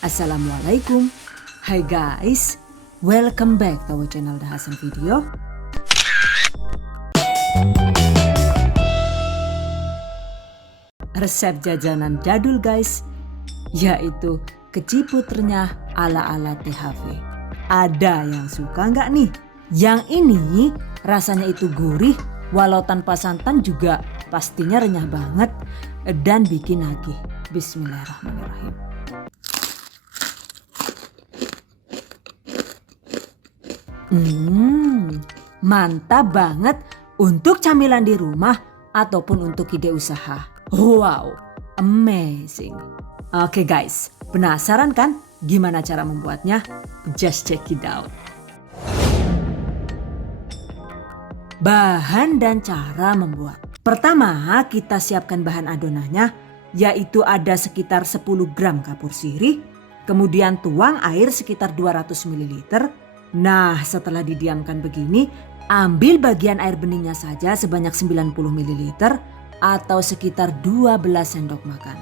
Assalamualaikum. Hai guys, welcome back to our channel The Hasan Video. Resep jajanan jadul guys, yaitu keciput renyah ala-ala THV. Ada yang suka nggak nih? Yang ini rasanya itu gurih, walau tanpa santan juga pastinya renyah banget dan bikin nagih. Bismillahirrahmanirrahim. Mantap banget untuk camilan di rumah ataupun untuk ide usaha. Wow, amazing. Oke guys, penasaran kan gimana cara membuatnya? Just check it out. Bahan dan cara membuat. Pertama, kita siapkan bahan adonannya, yaitu ada sekitar 10 gram kapur sirih. Kemudian tuang air sekitar 200 ml. Nah, setelah didiamkan begini, ambil bagian air beningnya saja sebanyak 90 ml atau sekitar 12 sendok makan.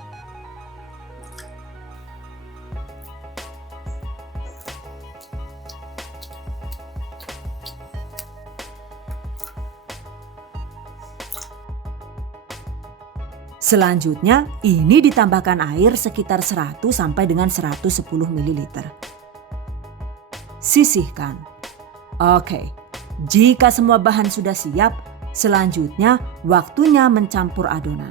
Selanjutnya, ini ditambahkan air sekitar 100 sampai dengan 110 ml. Sisihkan. Oke, jika semua bahan sudah siap, selanjutnya waktunya mencampur adonan.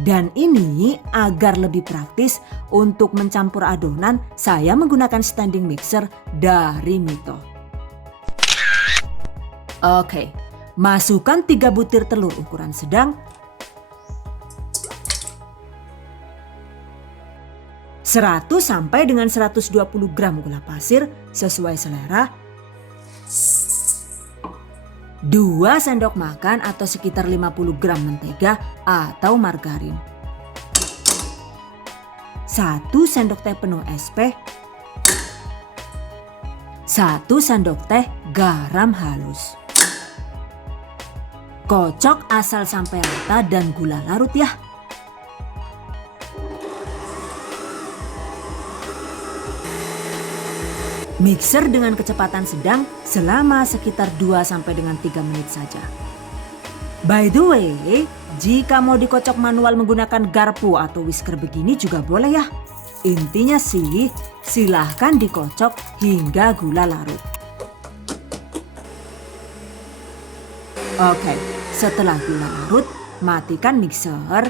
Dan ini agar lebih praktis untuk mencampur adonan, saya menggunakan standing mixer dari Mito. Oke, masukkan 3 butir telur ukuran sedang, 100 sampai dengan 120 gram gula pasir sesuai selera, 2 sendok makan atau sekitar 50 gram mentega atau margarin, 1 sendok teh penuh SP, 1 sendok teh garam halus. Kocok asal sampai rata dan gula larut ya. Mixer dengan kecepatan sedang selama sekitar 2 sampai dengan 3 menit saja. By the way, jika mau dikocok manual menggunakan garpu atau whisker begini juga boleh ya. Intinya sih, silahkan dikocok hingga gula larut. Oke, setelah gula larut, matikan mixer.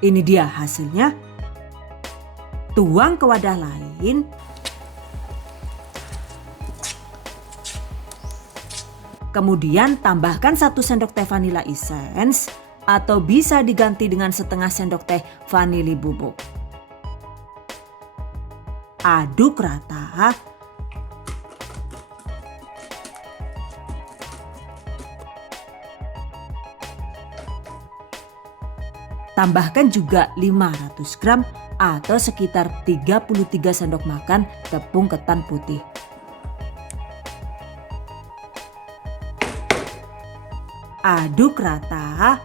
Ini dia hasilnya. Tuang ke wadah lain. Kemudian tambahkan 1 sendok teh vanilla essence atau bisa diganti dengan setengah sendok teh vanili bubuk. Aduk rata. Tambahkan juga 500 gram atau sekitar 33 sendok makan tepung ketan putih. Aduk rata.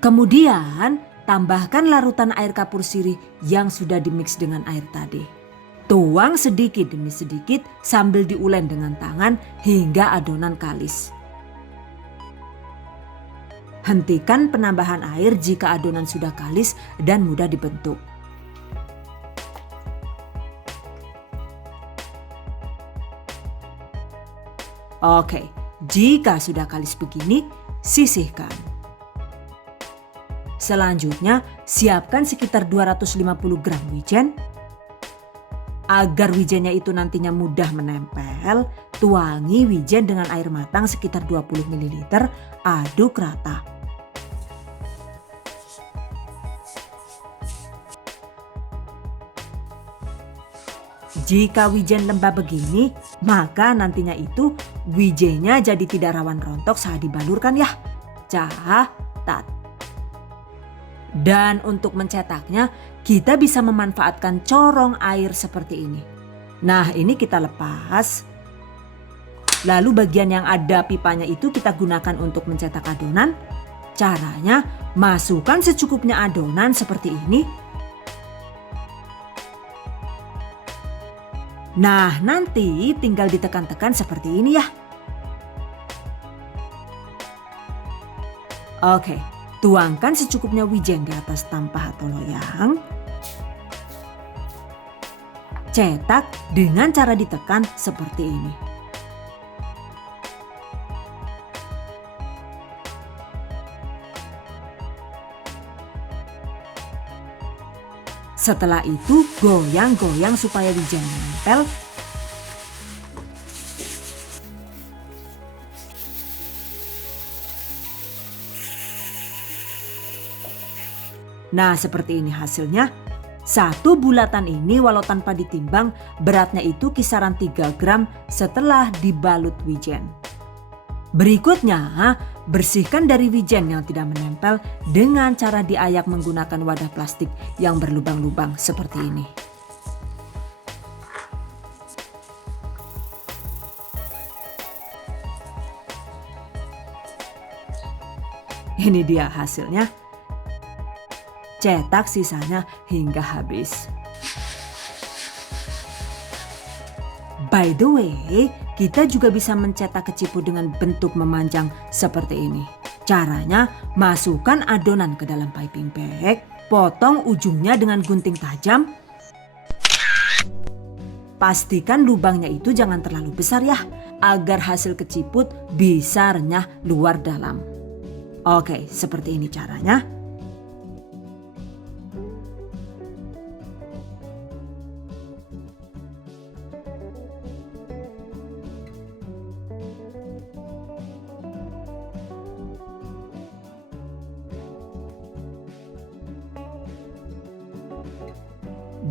Kemudian tambahkan larutan air kapur sirih yang sudah dimix dengan air tadi. Tuang sedikit demi sedikit sambil diulek dengan tangan hingga adonan kalis. Hentikan penambahan air jika adonan sudah kalis dan mudah dibentuk. Oke, jika sudah kalis begini, sisihkan. Selanjutnya, siapkan sekitar 250 gram wijen. Agar wijennya itu nantinya mudah menempel, tuangi wijen dengan air matang sekitar 20 ml, aduk rata. Jika wijen lembab begini, maka nantinya itu wijennya jadi tidak rawan rontok saat dibalurkan ya. Catat. Dan untuk mencetaknya, kita bisa memanfaatkan corong air seperti ini. Nah, ini kita lepas. Lalu bagian yang ada pipanya itu kita gunakan untuk mencetak adonan. Caranya, masukkan secukupnya adonan seperti ini. Nah, nanti tinggal ditekan-tekan seperti ini ya. Oke, tuangkan secukupnya wijen di atas tampah atau loyang. Cetak dengan cara ditekan seperti ini. Setelah itu goyang-goyang supaya wijen menempel. Nah, seperti ini hasilnya. Satu bulatan ini walau tanpa ditimbang beratnya itu kisaran 3 gram setelah dibalut wijen. Berikutnya, bersihkan dari wijen yang tidak menempel dengan cara diayak menggunakan wadah plastik yang berlubang-lubang seperti ini. Ini dia hasilnya. Cetak sisanya hingga habis. By the way, kita juga bisa mencetak kecipu dengan bentuk memanjang seperti ini. Caranya, masukkan adonan ke dalam piping bag, potong ujungnya dengan gunting tajam. Pastikan lubangnya itu jangan terlalu besar ya, agar hasil keciput bisa renyah luar dalam. Oke, seperti ini caranya.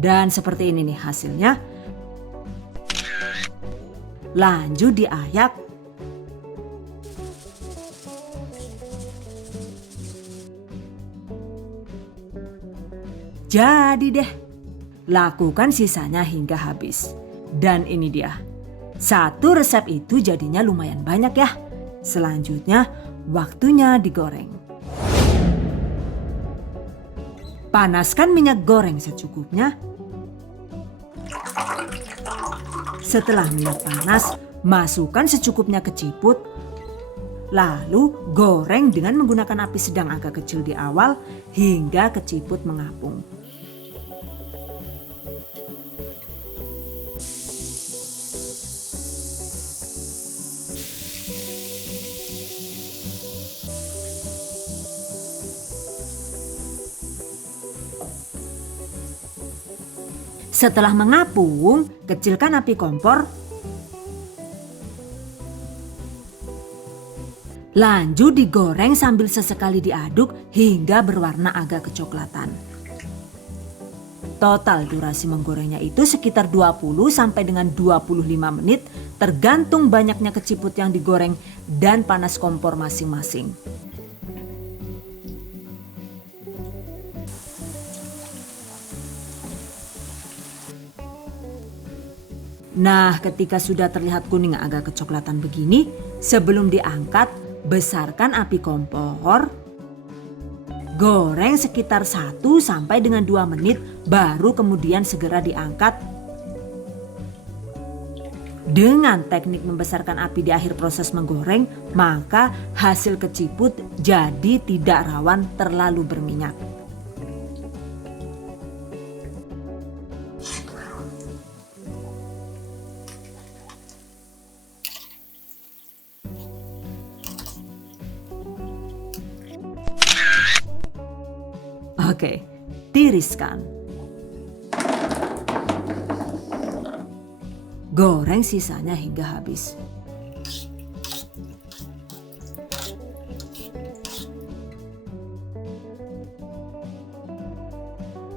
Dan seperti ini nih hasilnya. Lanjut diayak. Jadi deh. Lakukan sisanya hingga habis. Dan ini dia. Satu resep itu jadinya lumayan banyak ya. Selanjutnya waktunya digoreng. Panaskan minyak goreng secukupnya. Setelah minyak panas, masukkan secukupnya keciput. Lalu goreng dengan menggunakan api sedang agak kecil di awal hingga keciput mengapung. Setelah mengapung, kecilkan api kompor. Lanjut digoreng sambil sesekali diaduk hingga berwarna agak kecoklatan. Total durasi menggorengnya itu sekitar 20 sampai dengan 25 menit tergantung banyaknya keciput yang digoreng dan panas kompor masing-masing. Nah, ketika sudah terlihat kuning agak kecoklatan begini, sebelum diangkat, besarkan api kompor. Goreng sekitar 1 sampai dengan 2 menit, baru kemudian segera diangkat. Dengan teknik membesarkan api di akhir proses menggoreng, maka hasil keciput jadi tidak rawan terlalu berminyak. Oke, tiriskan. Goreng sisanya hingga habis.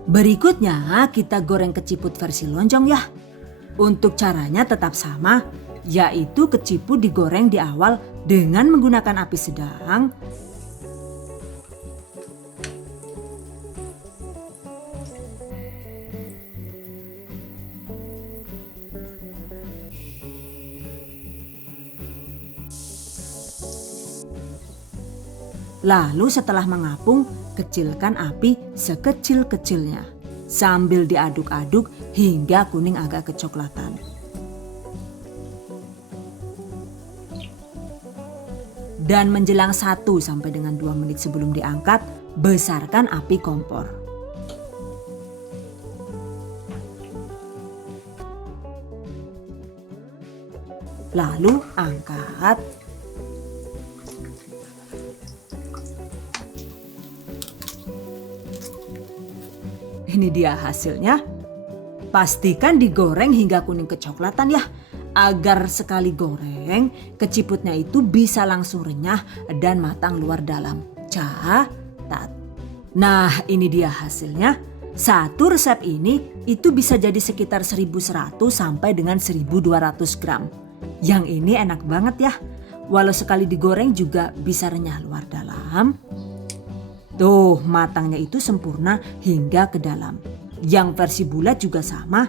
Berikutnya kita goreng keciput versi lonjong ya. Untuk caranya tetap sama, yaitu keciput digoreng di awal dengan menggunakan api sedang. Lalu setelah mengapung, kecilkan api sekecil-kecilnya. Sambil diaduk-aduk hingga kuning agak kecoklatan. Dan menjelang 1 sampai dengan 2 menit sebelum diangkat, besarkan api kompor. Lalu angkat. Ini dia hasilnya. Pastikan digoreng hingga kuning kecoklatan ya. Agar sekali goreng, keciputnya itu bisa langsung renyah dan matang luar dalam. Catat. Nah, ini dia hasilnya. Satu resep ini itu bisa jadi sekitar 1.100 sampai dengan 1.200 gram. Yang ini enak banget ya. Walau sekali digoreng juga bisa renyah luar dalam. Tuh, matangnya itu sempurna hingga ke dalam. Yang versi bulat juga sama.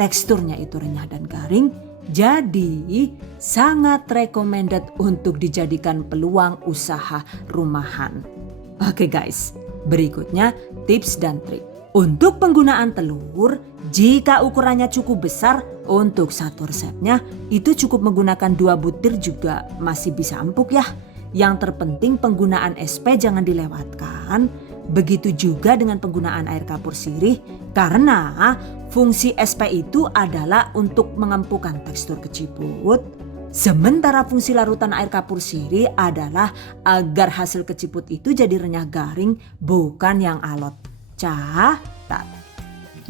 Teksturnya itu renyah dan garing. Jadi sangat recommended untuk dijadikan peluang usaha rumahan. Oke guys, berikutnya tips dan trik. Untuk penggunaan telur, jika ukurannya cukup besar untuk satu resepnya, itu cukup menggunakan 2 butir juga masih bisa empuk ya. Yang terpenting penggunaan SP jangan dilewatkan. Begitu juga dengan penggunaan air kapur sirih karena fungsi SP itu adalah untuk mengempukkan tekstur keciput. Sementara fungsi larutan air kapur sirih adalah agar hasil keciput itu jadi renyah garing bukan yang alot. Catat.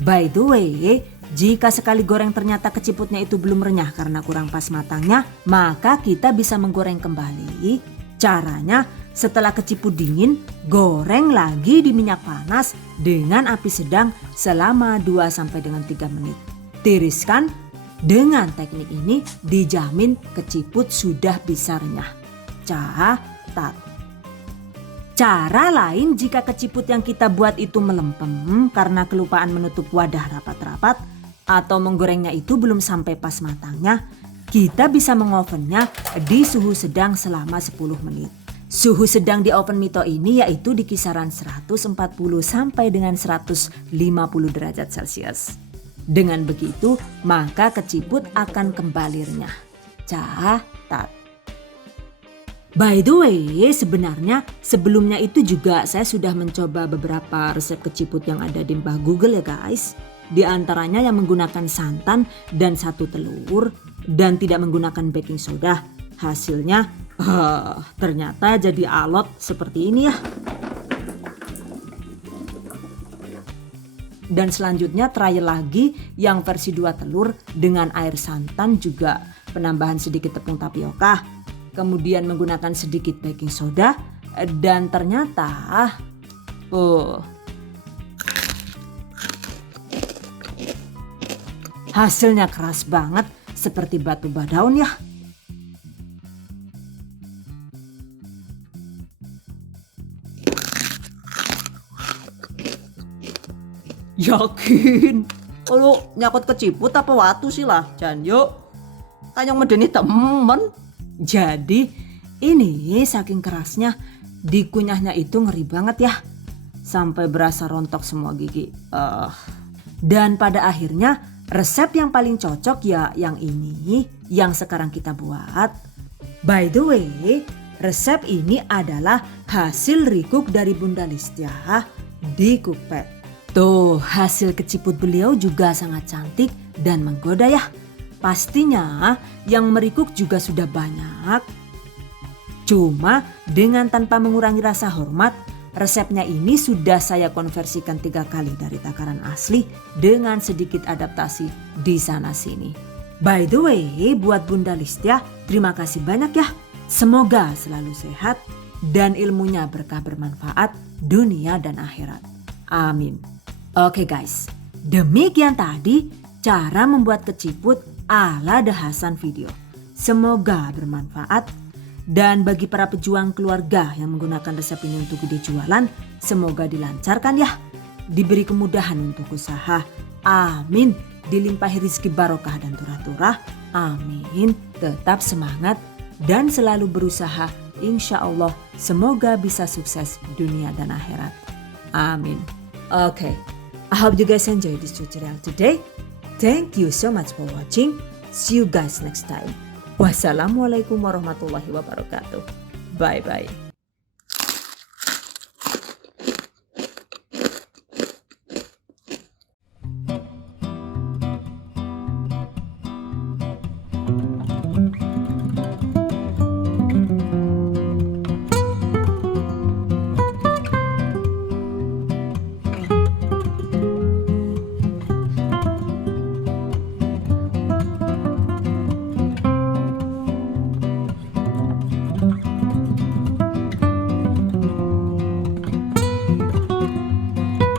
By the way, jika sekali goreng ternyata keciputnya itu belum renyah karena kurang pas matangnya, maka kita bisa menggoreng kembali. Caranya, setelah keciput dingin, goreng lagi di minyak panas dengan api sedang selama 2 sampai dengan 3 menit. Tiriskan, dengan teknik ini dijamin keciput sudah bisa renyah. Catat. Cara lain jika keciput yang kita buat itu melempem karena kelupaan menutup wadah rapat-rapat atau menggorengnya itu belum sampai pas matangnya, kita bisa mengovennya di suhu sedang selama 10 menit. Suhu sedang di oven Mito ini yaitu di kisaran 140 sampai dengan 150 derajat Celcius. Dengan begitu, maka keciput akan kembali renyah. Catat. By the way, sebenarnya sebelumnya itu juga saya sudah mencoba beberapa resep keciput yang ada di Mbah Google ya guys. Di antaranya yang menggunakan santan dan 1 telur dan tidak menggunakan baking soda. Hasilnya ternyata jadi alot seperti ini ya. Dan selanjutnya trial lagi yang versi 2 telur dengan air santan juga penambahan sedikit tepung tapioka. Kemudian menggunakan sedikit baking soda dan ternyata hasilnya keras banget seperti batu badaun ya. Yakin? Lu nyakut keciput apa watu sih lah, Jan yuk. Kayang medeni temen. Jadi ini saking kerasnya dikunyahnya itu ngeri banget ya. Sampai berasa rontok semua gigi. Dan pada akhirnya resep yang paling cocok ya yang ini yang sekarang kita buat. By the way, resep ini adalah hasil recook dari Bunda Listia di Cookpad. Tuh, hasil keciput beliau juga sangat cantik dan menggoda ya. Pastinya yang merecook juga sudah banyak. Cuma dengan tanpa mengurangi rasa hormat, resepnya ini sudah saya konversikan 3 kali dari takaran asli dengan sedikit adaptasi di sana sini. By the way, buat Bunda Listia, terima kasih banyak ya. Semoga selalu sehat dan ilmunya berkah bermanfaat dunia dan akhirat. Amin. Oke guys, demikian tadi cara membuat keciput ala The Hasan video. Semoga bermanfaat. Dan bagi para pejuang keluarga yang menggunakan resep ini untuk ide jualan, semoga dilancarkan ya. Diberi kemudahan untuk usaha. Amin. Dilimpahi rezeki barokah dan turah-turah. Amin. Tetap semangat dan selalu berusaha. insya Allah semoga bisa sukses dunia dan akhirat. Amin. Okay, I hope you guys enjoy this tutorial today. Thank you so much for watching. See you guys next time. Wassalamualaikum warahmatullahi wabarakatuh. Bye bye.